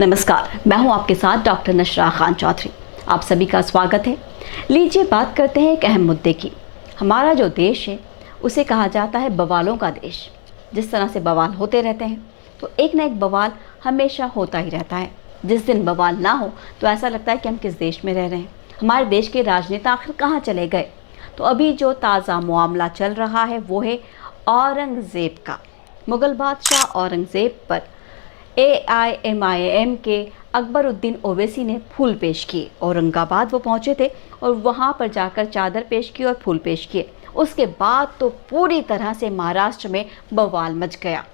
नमस्कार, मैं हूं आपके साथ डॉक्टर नशरा खान चौधरी। आप सभी का स्वागत है। लीजिए बात करते हैं एक अहम मुद्दे की। हमारा जो देश है उसे कहा जाता है बवालों का देश। जिस तरह से बवाल होते रहते हैं तो एक ना एक बवाल हमेशा होता ही रहता है। जिस दिन बवाल ना हो तो ऐसा लगता है कि हम किस देश में रह रहे हैं, हमारे देश के राजनेता आखिर कहाँ चले गए। तो अभी जो ताज़ा मामला चल रहा है वो है औरंगज़ेब का। मुग़ल बादशाह औरंगज़ेब पर AIMIM के अकबरुद्दीन ओवैसी ने फूल पेश किए। औरंगाबाद वो पहुंचे थे और वहां पर जाकर चादर पेश की और फूल पेश किए। उसके बाद तो पूरी तरह से महाराष्ट्र में बवाल मच गया।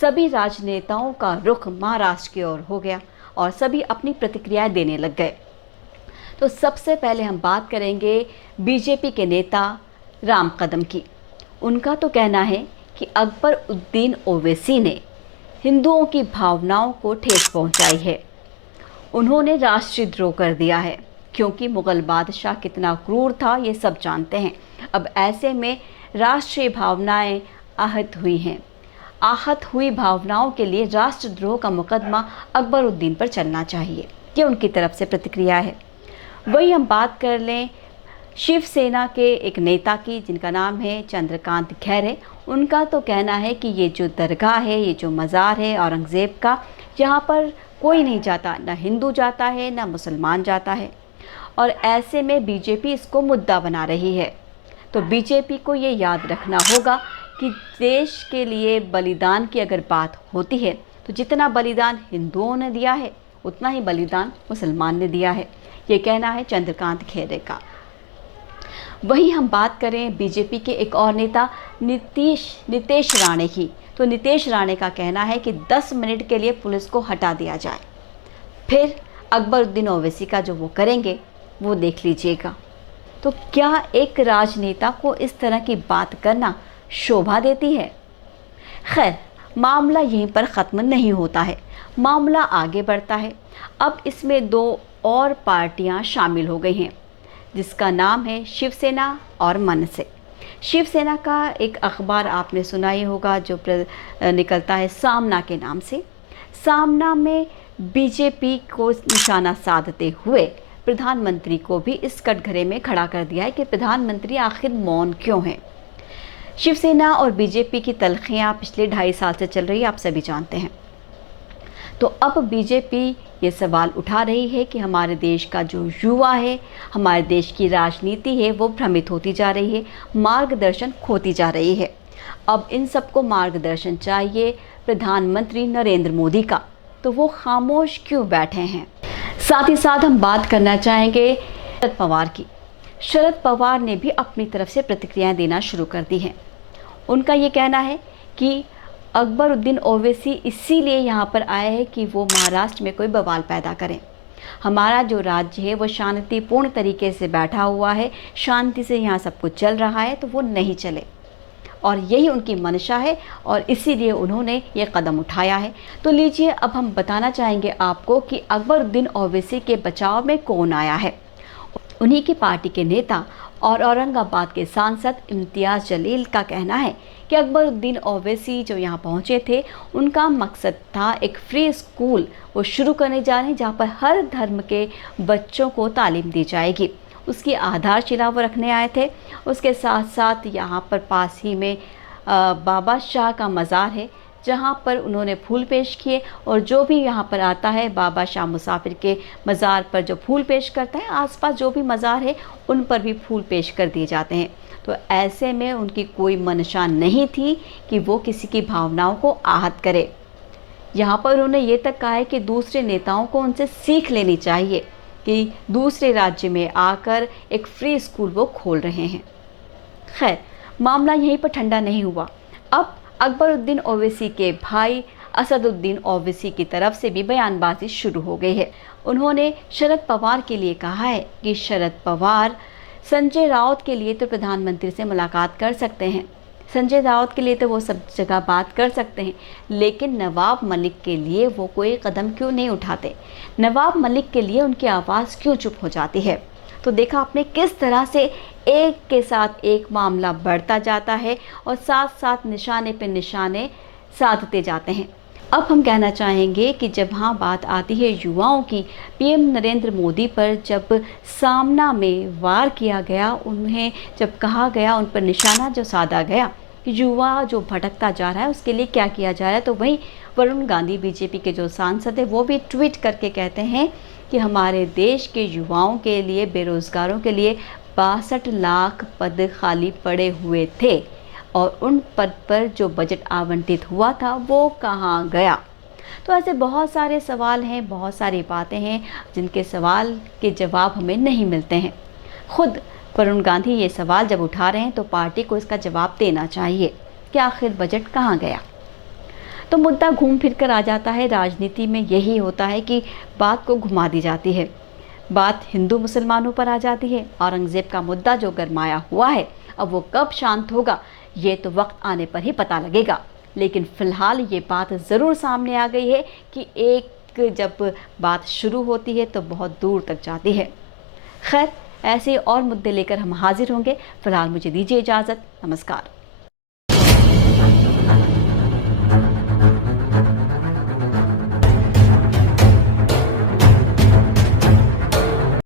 सभी राजनेताओं का रुख महाराष्ट्र की ओर हो गया और सभी अपनी प्रतिक्रियाएं देने लग गए। तो सबसे पहले हम बात करेंगे बीजेपी के नेता राम कदम की। उनका तो कहना है कि अकबरुद्दीन ओवैसी ने हिंदुओं की भावनाओं को ठेस पहुंचाई है। उन्होंने राष्ट्रीय द्रोह कर दिया है, क्योंकि मुग़ल बादशाह कितना क्रूर था ये सब जानते हैं। अब ऐसे में राष्ट्रीय भावनाएं आहत हुई हैं। आहत हुई भावनाओं के लिए राष्ट्रद्रोह का मुकदमा अकबरुद्दीन पर चलना चाहिए, ये उनकी तरफ से प्रतिक्रिया है। वही हम बात कर लें शिवसेना के एक नेता की, जिनका नाम है चंद्रकांत खैरे। उनका तो कहना है कि ये जो दरगाह है, ये जो मज़ार है औरंगज़ेब का, यहाँ पर कोई नहीं जाता, ना हिंदू जाता है ना मुसलमान जाता है, और ऐसे में बीजेपी इसको मुद्दा बना रही है। तो बीजेपी को ये याद रखना होगा कि देश के लिए बलिदान की अगर बात होती है तो जितना बलिदान हिंदुओं ने दिया है उतना ही बलिदान मुसलमान ने दिया है। ये कहना है चंद्रकांत खैरे का। वहीं हम बात करें बीजेपी के एक और नेता नितेश राणे की, तो नितेश राणे का कहना है कि 10 मिनट के लिए पुलिस को हटा दिया जाए, फिर अकबरुद्दीन ओवैसी का जो वो करेंगे वो देख लीजिएगा। तो क्या एक राजनेता को इस तरह की बात करना शोभा देती है? खैर, मामला यहीं पर ख़त्म नहीं होता है, मामला आगे बढ़ता है। अब इसमें 2 और पार्टियां शामिल हो गई हैं, जिसका नाम है शिवसेना और मनसे। शिवसेना का एक अखबार आपने सुना ही होगा जो निकलता है सामना के नाम से। सामना में बीजेपी को निशाना साधते हुए प्रधानमंत्री को भी इस कटघरे में खड़ा कर दिया है कि प्रधानमंत्री आखिर मौन क्यों हैं। शिवसेना और बीजेपी की तल्खियाँ पिछले 2.5 साल से चल रही है, आप सभी जानते हैं। तो अब बीजेपी ये सवाल उठा रही है कि हमारे देश का जो युवा है, हमारे देश की राजनीति है, वो भ्रमित होती जा रही है, मार्गदर्शन खोती जा रही है। अब इन सबको मार्गदर्शन चाहिए प्रधानमंत्री नरेंद्र मोदी का, तो वो खामोश क्यों बैठे हैं। साथ ही साथ हम बात करना चाहेंगे शरद पवार की। शरद पवार ने भी अपनी तरफ से प्रतिक्रियाएं देना शुरू कर दी हैं। उनका ये कहना है कि अकबरुद्दीन ओवैसी इसीलिए यहाँ पर आए हैं कि वो महाराष्ट्र में कोई बवाल पैदा करें। हमारा जो राज्य है वो शांतिपूर्ण तरीके से बैठा हुआ है, शांति से यहाँ सब कुछ चल रहा है, तो वो नहीं चले, और यही उनकी मंशा है और इसीलिए उन्होंने ये कदम उठाया है। तो लीजिए अब हम बताना चाहेंगे आपको कि अकबरुद्दीन ओवैसी के बचाव में कौन आया है। उन्हीं की पार्टी के नेता और औरंगाबाद के सांसद इम्तियाज़ जलील का कहना है कि अकबरुद्दीन ओवैसी जो यहाँ पहुँचे थे, उनका मकसद था एक फ्री स्कूल वो शुरू करने जा रहे हैं, जहाँ पर हर धर्म के बच्चों को तालीम दी जाएगी। उसकी आधारशिला वो रखने आए थे। उसके साथ साथ यहाँ पर पास ही में बाबा शाह का मज़ार है, जहाँ पर उन्होंने फूल पेश किए, और जो भी यहाँ पर आता है बाबा शाह मुसाफिर के मज़ार पर जो फूल पेश करता है, आसपास जो भी मज़ार है उन पर भी फूल पेश कर दिए जाते हैं। तो ऐसे में उनकी कोई मंशा नहीं थी कि वो किसी की भावनाओं को आहत करे। यहाँ पर उन्होंने ये तक कहा है कि दूसरे नेताओं को उनसे सीख लेनी चाहिए कि दूसरे राज्य में आकर एक फ्री स्कूल वो खोल रहे हैं। खैर, मामला यहीं पर ठंडा नहीं हुआ। अब अकबरुद्दीन ओवैसी के भाई असदुद्दीन ओवैसी की तरफ से भी बयानबाजी शुरू हो गई है। उन्होंने शरद पवार के लिए कहा है कि शरद पवार संजय राउत के लिए तो प्रधानमंत्री से मुलाकात कर सकते हैं, संजय राउत के लिए तो वो सब जगह बात कर सकते हैं, लेकिन नवाब मलिक के लिए वो कोई कदम क्यों नहीं उठाते। नवाब मलिक के लिए उनकी आवाज़ क्यों चुप हो जाती है। तो देखा आपने किस तरह से एक के साथ एक मामला बढ़ता जाता है और साथ साथ निशाने पे निशाने साधते जाते हैं। अब हम कहना चाहेंगे कि जब हाँ बात आती है युवाओं की, पीएम नरेंद्र मोदी पर जब सामना में वार किया गया, उन्हें जब कहा गया, उन पर निशाना जो साधा गया कि युवा जो भटकता जा रहा है उसके लिए क्या किया जा रहा है, तो वहीं वरुण गांधी बीजेपी के जो सांसद है वो भी ट्वीट करके कहते हैं कि हमारे देश के युवाओं के लिए, बेरोजगारों के लिए 62 लाख पद खाली पड़े हुए थे और उन पद पर जो बजट आवंटित हुआ था वो कहाँ गया। तो ऐसे बहुत सारे सवाल हैं, बहुत सारी बातें हैं जिनके सवाल के जवाब हमें नहीं मिलते हैं। खुद वरुण गांधी ये सवाल जब उठा रहे हैं तो पार्टी को इसका जवाब देना चाहिए कि आखिर बजट कहाँ गया। तो मुद्दा घूम फिर कर आ जाता है, राजनीति में यही होता है कि बात को घुमा दी जाती है, बात हिंदू मुसलमानों पर आ जाती है। औरंगज़ेब का मुद्दा जो गरमाया हुआ है, अब वो कब शांत होगा ये तो वक्त आने पर ही पता लगेगा। लेकिन फ़िलहाल ये बात ज़रूर सामने आ गई है कि एक जब बात शुरू होती है तो बहुत दूर तक जाती है। खैर, ऐसे और मुद्दे लेकर हम हाजिर होंगे। फ़िलहाल मुझे दीजिए इजाज़त। नमस्कार।